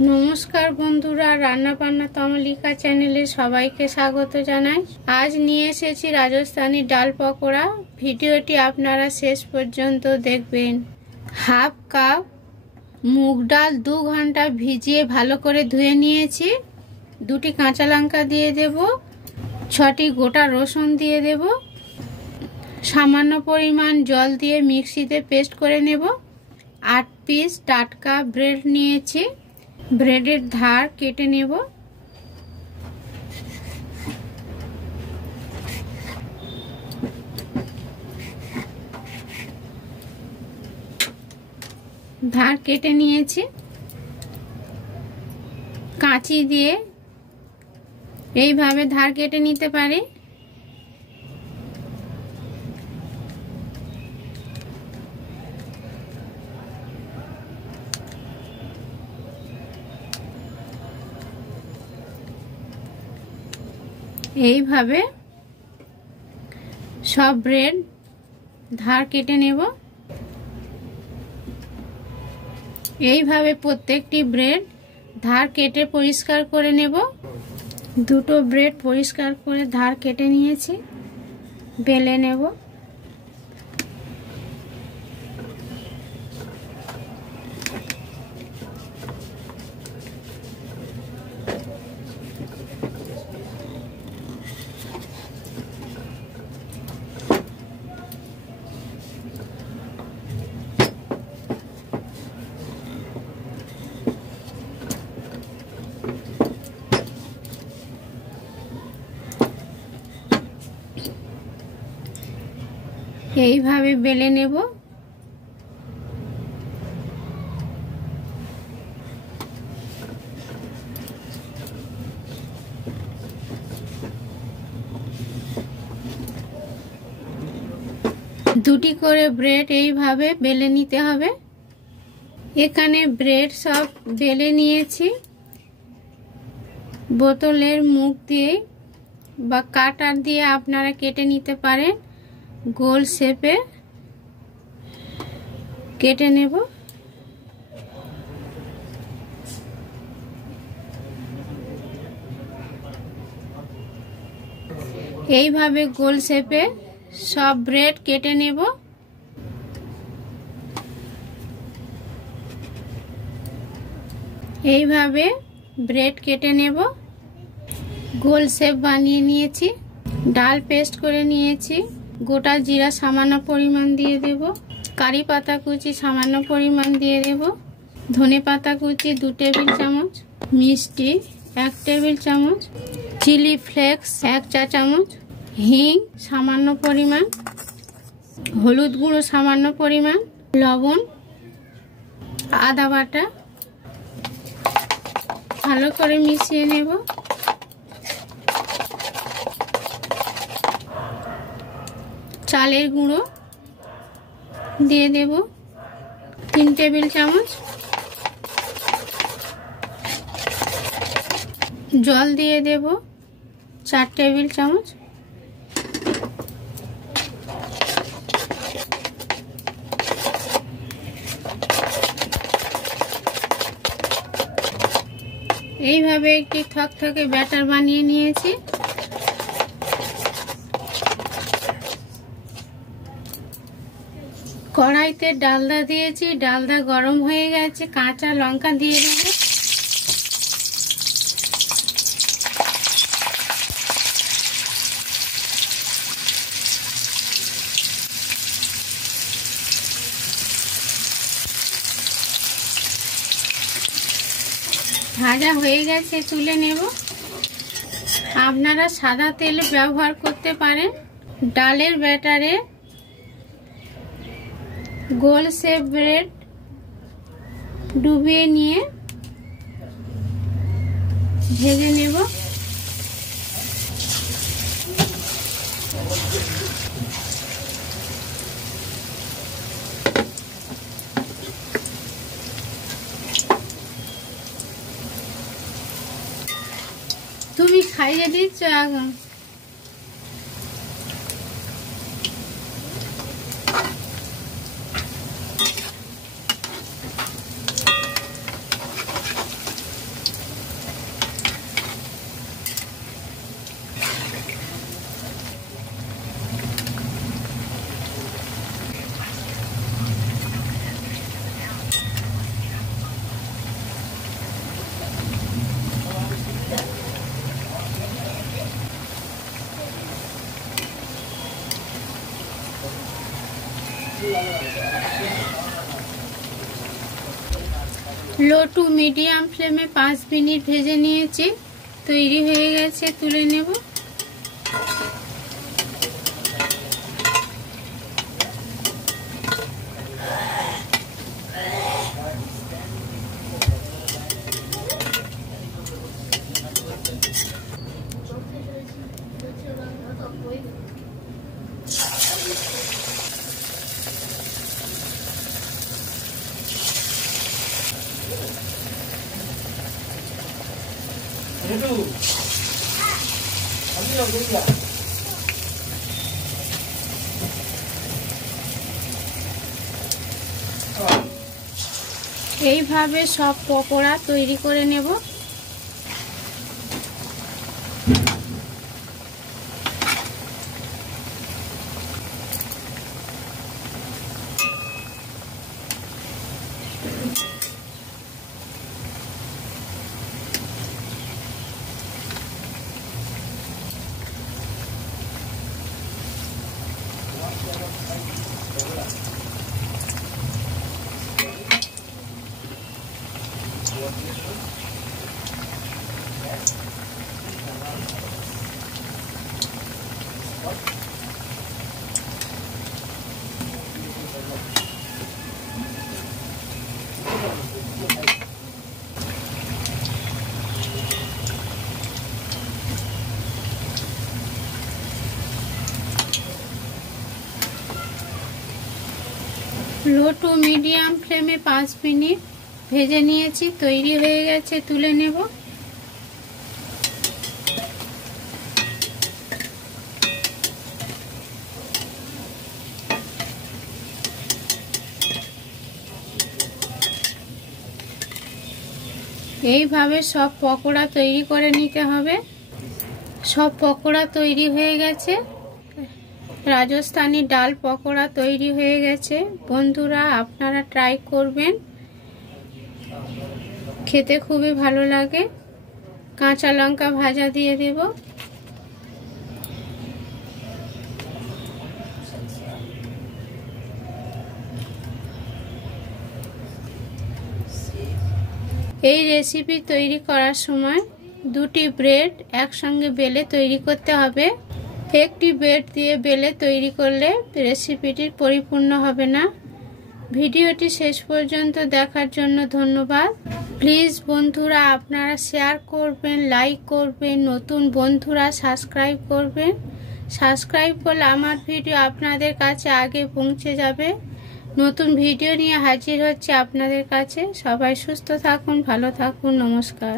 नमस्कार बंधुरा रान्ना बान्ना तमलिका चैनेले सबाइके स्वागत जानाई। आज निये एसेछि राजस्थानी डाल पकोड़ा। भिडियोटी आपनारा शेष पर्यन्त देखबेन। हाफ कप मुग डाल 2 घंटा भिजिए भालो करे धुए निয়েছি। 2টি কাঁচা লঙ্কা দিয়ে দেব, 6টি গোটা রসুন দিয়ে দেব, সামান্য পরিমাণ জল দিয়ে মিক্সিতে পেস্ট করে নেব। 8 পিস টাটকা ব্রেড নিয়েছি। ব্রেডের ধার কেটে নেব। ধার কেটে নিয়েছি। কাঁচি দিয়ে এইভাবে ধার কেটে নিতে পারি। এইভাবে সব ব্রেড ধার কেটে নেব। এইভাবে প্রত্যেকটি ব্রেড ধার কেটে পরিষ্কার করে নেব। দুটো ব্রেড পরিষ্কার করে ধার কেটে নিয়েছি, বেলে নেব। এইভাবে বেলে নেব। দুটি করে ব্রেড এইভাবে বেলে নিতে হবে। এখানে ব্রেড সব বেলে নিয়েছি। বোতলের মুখ দিয়ে বা কাটার দিয়ে আপনারা কেটে নিতে পারেন। গোল শেপে কেটে নেব। এইভাবে গোল শেপে সব ব্রেড কেটে নেব। এইভাবে ব্রেড কেটে নেব। গোল শেপ বানিয়ে নিয়েছি। ডাল পেস্ট করে নিয়েছি। গোটা জিরা সামান্য পরিমাণ দিয়ে দেব। কারি পাতা কুচি সামান্য পরিমাণ দিয়ে দেব। ধনে পাতা কুচি 2 টেবিল চামচ, মিষ্টি 1 টেবিল চামচ, চিলি ফ্লেক্স 1 চা চামচ, হিং সামান্য পরিমাণ, হলুদ গুঁড়ো সামান্য পরিমাণ, লবণ, আদা বাটা ভালো করে মিশিয়ে নেব। চালের গুঁড়ো দিয়ে দেব 3 টেবিল চামচ, জল দিয়ে দেব 4 টেবিল চামচ। এইভাবে একটি থকথকে ব্যাটার বানিয়ে নিয়েছি। কড়াইতে ডালদা দিয়েছি। ডালদা গরম হয়ে গেছে। কাঁচা লঙ্কা দিয়ে দেব। ভাজা হয়ে গেছে, তুলে নেব। আপনারা সাদা তেল ব্যবহার করতে পারেন। ডালের ব্যাটারে গোল শেপ ব্রেড ডুবিয়ে নিয়ে ভেজে নেব। তুমি খাইয়ে দিচ্ছ এখন। লো টু মিডিয়াম ফ্লেমে 5 মিনিট ভেজে নিয়েছি, তৈরি হয়ে গেছে, তুলে নেব। এইভাবে সব পকোড়া তৈরি করে নেব। লো টু মিডিয়াম ফ্লেমে 5 মিনিট ভেজে নিয়েছি, তৈরি হয়ে গেছে, তুলে নেব। এইভাবে সব পকোড়া তৈরি করে নিতে হবে। সব পকোড়া তৈরি হয়ে গেছে, রাজস্থানি ডাল পকোড়া তৈরি হয়ে গেছে। বন্ধুরা, আপনারা ট্রাই করবেন, খেতে খুবই ভালো লাগে। কাঁচা লঙ্কা ভাজা দিয়ে দেব। এই রেসিপি তৈরি করার সময় দুটি ব্রেড একসঙ্গে বেলে তৈরি করতে হবে। একটি ব্রেড দিয়ে বেলে তৈরি করলে রেসিপিটি পরিপূর্ণ হবে না। ভিডিওটি শেষ পর্যন্ত দেখার জন্য ধন্যবাদ। প্লিজ বন্ধুরা, আপনারা শেয়ার করবেন, লাইক করবেন, নতুন বন্ধুরা সাবস্ক্রাইব করবেন। সাবস্ক্রাইব করলে আমার ভিডিও আপনাদের কাছে আগে পৌঁছে যাবে। নতুন ভিডিও নিয়ে হাজির হচ্ছে আপনাদের কাছে। সবাই সুস্থ থাকুন, ভালো থাকুন, নমস্কার।